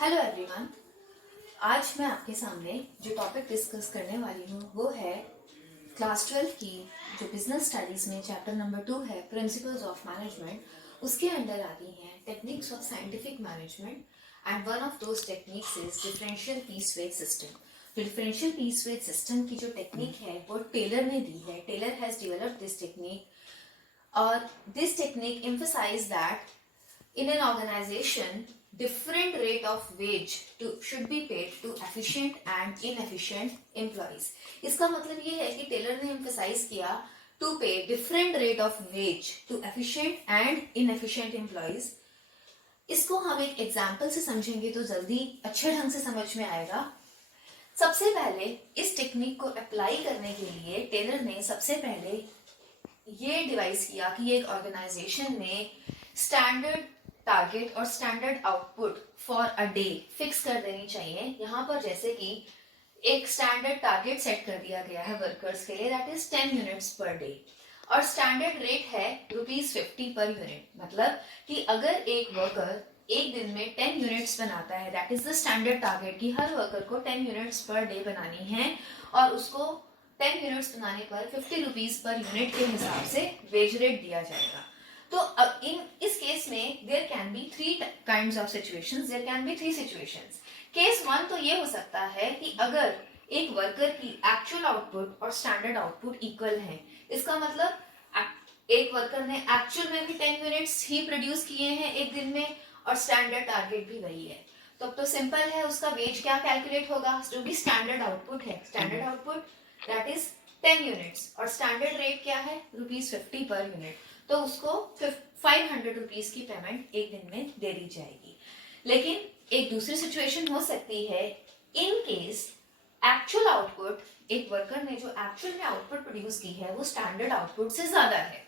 Hello everyone. आज मैं आपके सामने जो टॉपिक डिस्कस करने वाली हूँ वो है क्लास 12 की जो बिजनेस स्टडीज में चैप्टर नंबर 2 है प्रिंसिपल्स ऑफ मैनेजमेंट। उसके अंडर आती हैं techniques of scientific management and one of those techniques is differential piece wage system. जो डिफरेंशियल पीस वेट सिस्टम की जो टेक्निक है वो टेलर ने दी है। Taylor has developed this technique और this technique emphasize that in an organization different rate of wage should be paid to efficient and inefficient employees। इसका मतलब ये है कि टेलर ने emphasize किया to pay different rate of wage to efficient and inefficient employees। इसको हम एक एग्जाम्पल से समझेंगे तो जल्दी अच्छे ढंग से समझ में आएगा। सबसे पहले इस टेक्निक को अप्लाई करने के लिए टेलर ने सबसे पहले ये डिवाइस किया कि एक ऑर्गेनाइजेशन में स्टैंडर्ड टारगेट और standard output for a day fix कर देनी चाहिए। यहाँ पर जैसे कि एक स्टैंडर्ड टारगेट सेट कर दिया गया है वर्कर्स के लिए, that is 10 units per day और स्टैंडर्ड रेट है ₹50 पर यूनिट। मतलब कि अगर एक वर्कर एक दिन में 10 यूनिट्स बनाता है, that is the standard target कि हर वर्कर को 10 यूनिट्स पर डे बनानी है और उसको 10 यूनिट्स बनाने पर ₹50 पर यूनिट के हिसाब से वेज रेट दिया जाएगा। तो इन इस केस में there can be three kinds of situations, there can be three situations. Case one तो ये हो सकता है कि अगर एक वर्कर की एक्चुअल आउटपुट और स्टैंडर्ड आउटपुट इक्वल है, इसका मतलब एक वर्कर ने एक्चुअल में भी 10 यूनिट्स ही प्रोड्यूस किए हैं एक दिन में और स्टैंडर्ड टारगेट भी वही है, तो अब तो सिंपल है, उसका वेज क्या कैलकुलेट होगा, जो भी स्टैंडर्ड आउटपुट है, standard output that is 10 units और स्टैंडर्ड रेट क्या है ₹50 पर यूनिट, तो उसको 500 रुपीज की पेमेंट एक दिन में दे दी जाएगी। लेकिन एक दूसरी सिचुएशन हो सकती है इन केस एक्चुअल आउटपुट, एक वर्कर ने जो एक्चुअल में आउटपुट प्रोड्यूस की है वो स्टैंडर्ड आउटपुट से ज्यादा है।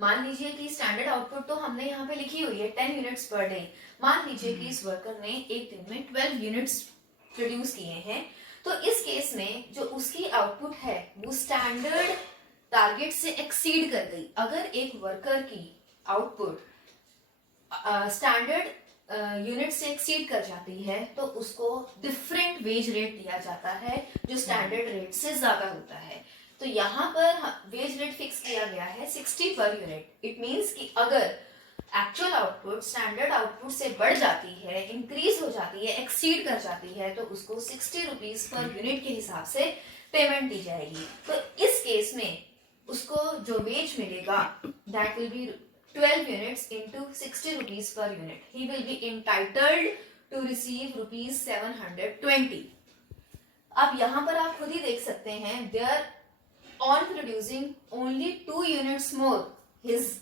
मान लीजिए कि स्टैंडर्ड आउटपुट तो हमने यहाँ पे लिखी हुई है 10 यूनिट्स पर डे। मान लीजिए कि इस वर्कर ने एक दिन में 12 यूनिट्स प्रोड्यूस किए हैं, तो इस केस में जो उसकी आउटपुट है वो स्टैंडर्ड टारगेट से एक्सीड कर गई। अगर एक वर्कर की आउटपुट स्टैंडर्ड यूनिट से एक्सीड कर जाती है तो उसको डिफरेंट वेज रेट दिया जाता है जो स्टैंडर्ड रेट से ज्यादा होता है। तो यहाँ पर वेज रेट फिक्स किया गया है 60 पर यूनिट। इट मींस कि अगर एक्चुअल आउटपुट स्टैंडर्ड आउटपुट से बढ़ जाती है, इंक्रीज हो जाती है, एक्सीड कर जाती है, तो उसको 60 रुपीज पर यूनिट के हिसाब से पेमेंट दी जाएगी। तो इस केस में उसको जो वेज मिलेगा that will be 12 units into 60 rupees per unit. He will be entitled to receive ₹720। अब यहाँ पर आप खुद ही देख सकते हैं, देयर ऑन प्रोड्यूसिंग ओनली 2 यूनिट्स more his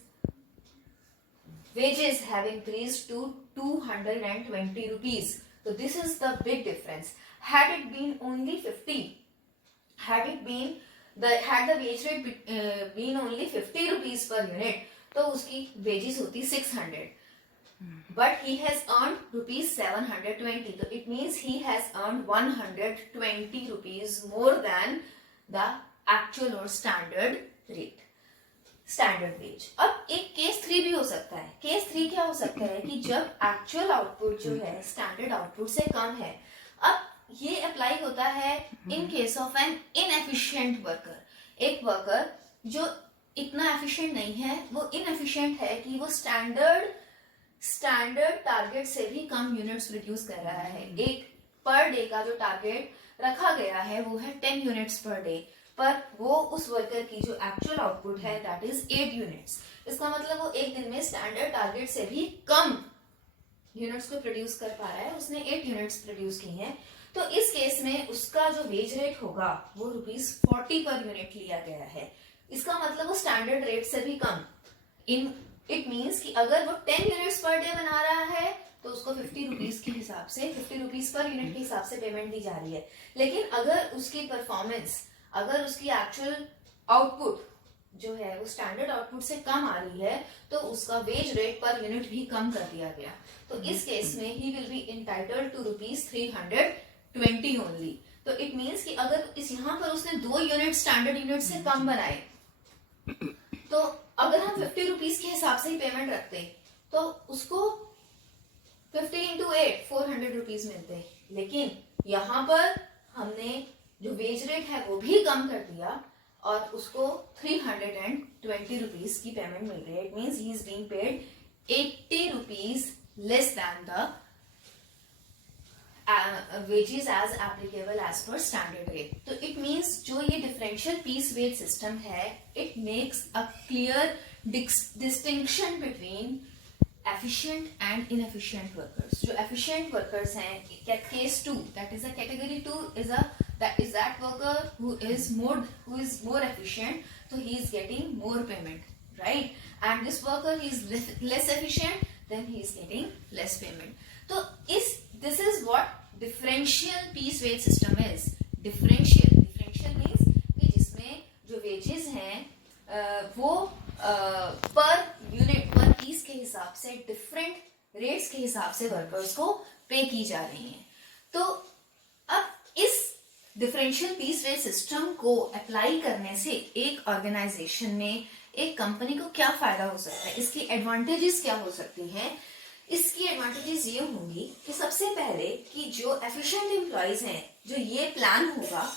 wages have increased to 220 rupees. So this is the big difference. Had it been only 50, had the wage rate been only 50 rupees per unit, तो उसकी wages होती 600. But he has earned ₹720. So it means he has earned 120 rupees more than the actual or standard rate. Standard wage. अब एक case 3 भी हो सकता है। Case 3 क्या हो सकता है कि जब एक्चुअल आउटपुट जो है स्टैंडर्ड आउटपुट से कम है। अब ये अप्लाई होता है in case of an inefficient worker. एक वर्कर जो इतना एफिशिएंट नहीं है, वो इनएफिशिएंट है कि वो स्टैंडर्ड टारगेट से भी कम यूनिट्स प्रोड्यूस कर रहा है। एक पर डे का जो टारगेट रखा गया है वो है 10 यूनिट्स पर डे, पर वो उस वर्कर की जो एक्चुअल आउटपुट है दैट इज 8 यूनिट्स। इसका मतलब वो एक दिन में स्टैंडर्ड टारगेट से भी कम यूनिट्स को प्रोड्यूस कर पा रहा है, उसने 8 यूनिट्स प्रोड्यूस की हैं। तो इस केस में उसका जो वेज रेट होगा वो ₹40 पर यूनिट लिया गया है। इसका मतलब वो स्टैंडर्ड रेट से भी कम। इट मीन्स कि अगर वो 10 यूनिट्स पर डे बना रहा है तो उसको 50 रुपीज के हिसाब से 50 रुपीज पर यूनिट के हिसाब से पेमेंट दी जा रही है। लेकिन अगर उसकी परफॉर्मेंस, अगर उसकी एक्चुअल आउटपुट जो है वो स्टैंडर्ड आउटपुट से कम आ रही है तो उसका वेज रेट पर यूनिट भी कम कर दिया गया। तो इस केस में he will be entitled to ₹320 only. तो इट मींस कि अगर इस यहाँ पर उसने 2 यूनिट स्टैंडर्ड यूनिट से कम बनाए, तो अगर हम 50 रुपीज के हिसाब से ही पेमेंट रखते तो उसको 50 इंटू 8 400 रुपीज मिलते हैं, लेकिन यहाँ पर हमने जो वेज रेट है वो भी कम कर दिया और उसको 320 रुपीज की पेमेंट मिल रही है. It means he is being paid 80 rupees less than the wages as applicable as per standard rate. तो it means जो ये differential piece wage system है, it makes a clear distinction between efficient and inefficient workers. जो efficient workers हैं, case 2, that is a category 2 is that worker who is more efficient, so he is getting more payment, right? And this worker is less efficient, then he is getting less payment. तो this is what differential piece wage system is. differential means कि जिसमें जो wages हैं वो per unit पर piece के हिसाब से डिफरेंट रेट्स के हिसाब से वर्कर्स को पे की जा रही हैं. तो अब इस डिफरेंशियल पीस रेट सिस्टम को अप्लाई करने से एक ऑर्गेनाइजेशन में, एक कंपनी को क्या फायदा हो सकता है, इसकी एडवांटेजेस क्या हो सकती हैं. इसकी एडवांटेजेस ये होंगी कि सबसे पहले कि जो एफिशिएंट एम्प्लॉयज हैं, जो ये प्लान होगा,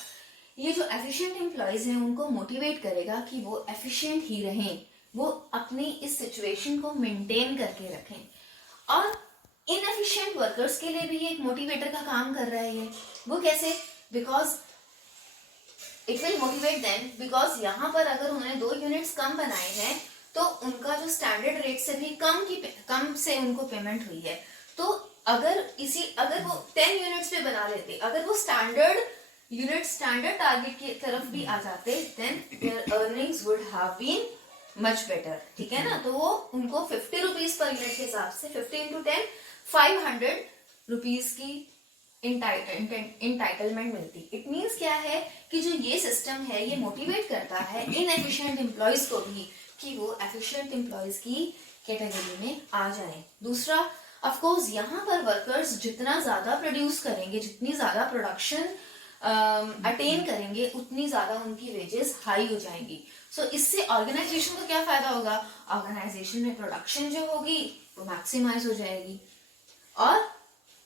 ये जो एफिशिएंट एम्प्लॉयज हैं उनको मोटिवेट करेगा कि वो एफिशिएंट ही रहें, वो अपनी इस सिचुएशन को मेंटेन करके रखें. और इनएफिशिएंट वर्कर्स के लिए भी ये एक मोटिवेटर का काम कर रहा है. ये वो कैसे? Because it will motivate them, because यहाँ पर अगर उन्होंने 2 यूनिट्स कम बनाए हैं तो उनका जो स्टैंडर्ड रेट से भी कम से उनको पेमेंट हुई है. तो अगर वो 10 यूनिट्स पे बना लेते, अगर वो स्टैंडर्ड टारगेट की तरफ भी आ जाते, then their earnings would have been much better. ठीक है ना. तो वो उनको 50 रुपीज पर यूनिट के हिसाब से 50 इंटू 10 500 रुपीज की इंटाइटलमेंट मिलती. इट मीन्स क्या है कि जो ये सिस्टम है ये मोटिवेट करता है इनएफिशिएंट एम्प्लॉयज को भी कि वो एफिशिएंट एम्प्लॉयज की कैटेगरी में आ जाएं. दूसरा, ऑफ कोर्स यहाँ पर वर्कर्स जितना ज्यादा प्रोड्यूस करेंगे, जितनी ज्यादा प्रोडक्शन अटेन करेंगे, उतनी ज्यादा उनकी वेजेस हाई हो जाएंगी. सो इससे ऑर्गेनाइजेशन को क्या फायदा होगा? ऑर्गेनाइजेशन में प्रोडक्शन जो होगी वो मैक्सिमाइज हो जाएगी. और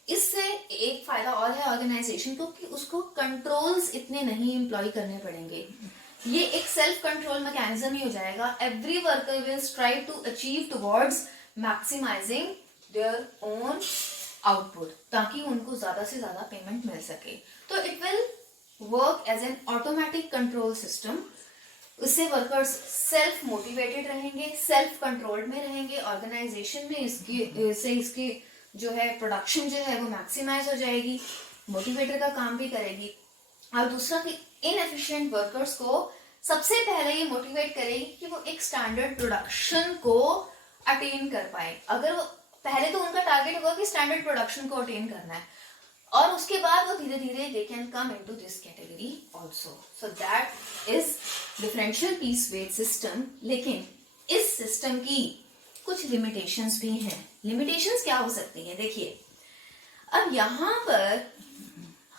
इससे एक फायदा और है ऑर्गेनाइजेशन को कि उसको कंट्रोल्स इतने नहीं एम्प्लॉय करने पड़ेंगे. ये एक सेल्फ कंट्रोल मैकेनिज्म ही हो जाएगा. Every worker will strive to achieve towards maximising their own output, ताकि उनको ज्यादा से ज्यादा पेमेंट मिल सके. तो it will work as an automatic control system. इससे वर्कर्स सेल्फ मोटिवेटेड रहेंगे, सेल्फ कंट्रोल्ड में रहेंगे. ऑर्गेनाइजेशन में इसकी जो है प्रोडक्शन जो है वो मैक्सिमाइज हो जाएगी, मोटिवेटर का काम भी करेगी. और दूसरा कि इनएफिशिएंट वर्कर्स को सबसे पहले ये मोटिवेट करेगी कि वो एक स्टैंडर्ड प्रोडक्शन को अटेन कर पाए. अगर वो पहले तो उनका टारगेट होगा कि स्टैंडर्ड प्रोडक्शन को अटेन करना है, और उसके बाद वो धीरे धीरे they can come into this category also. So that is differential piece wage system. लेकिन इस सिस्टम की कुछ लिमिटेशंस भी हैं. लिमिटेशंस क्या हो सकती हैं? देखिए, अब यहाँ पर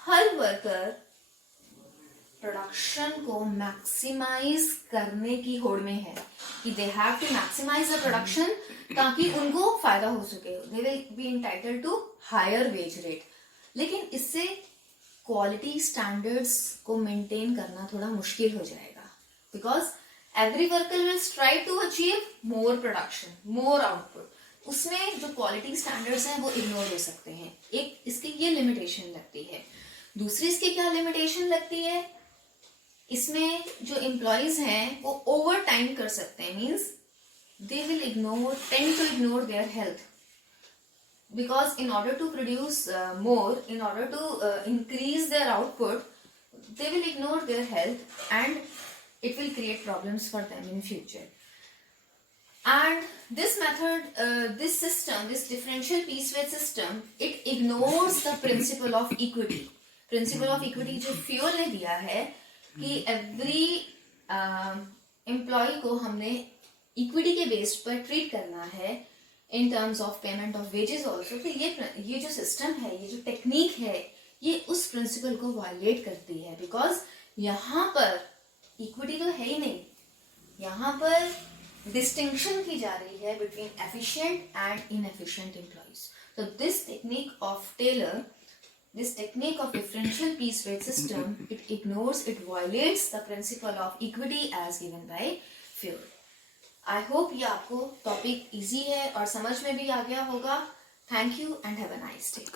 हर वर्कर प्रोडक्शन को मैक्सिमाइज करने की होड़ में है कि they have to maximise the production ताकि उनको फायदा हो सके. They will be entitled to higher wage rate. लेकिन इससे क्वालिटी स्टैंडर्ड्स को मेंटेन करना थोड़ा मुश्किल हो जाएगा, because every worker will strive to achieve more production, more output. उसमें जो क्वालिटी स्टैंडर्ड्स हैं वो इग्नोर हो सकते हैं. एक इसकी ये लिमिटेशन लगती है. दूसरी इसकी क्या लिमिटेशन लगती है? इसमें जो एम्प्लॉयज हैं वो ओवर टाइम कर सकते हैं. Means they will tend to ignore their health, because in order to produce more, in order to increase their output, they will ignore their health and it will create problems for them in future. And this method, this system, this differential piece weight system, it ignores the principle of equity. Principle of equity जो Fayol ने दिया है कि every employee को हमने equity के based पर treat करना है in terms of payment of wages also. तो ये जो सिस्टम है, ये जो टेक्निक है, ये उस प्रिंसिपल को वायलेट करती है. बिकॉज यहाँ पर इक्विटी तो है ही नहीं, यहाँ पर डिस्टिंक्शन की जा रही है between efficient and inefficient employees. So this technique of Taylor, this technique of differential piece rate system, it ignores, it violates the principle of equity as given by Fiore. I hope ये आपको topic easy है और समझ में भी आ गया होगा. Thank you and have a nice day.